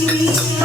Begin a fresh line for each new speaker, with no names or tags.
see mm me. -hmm.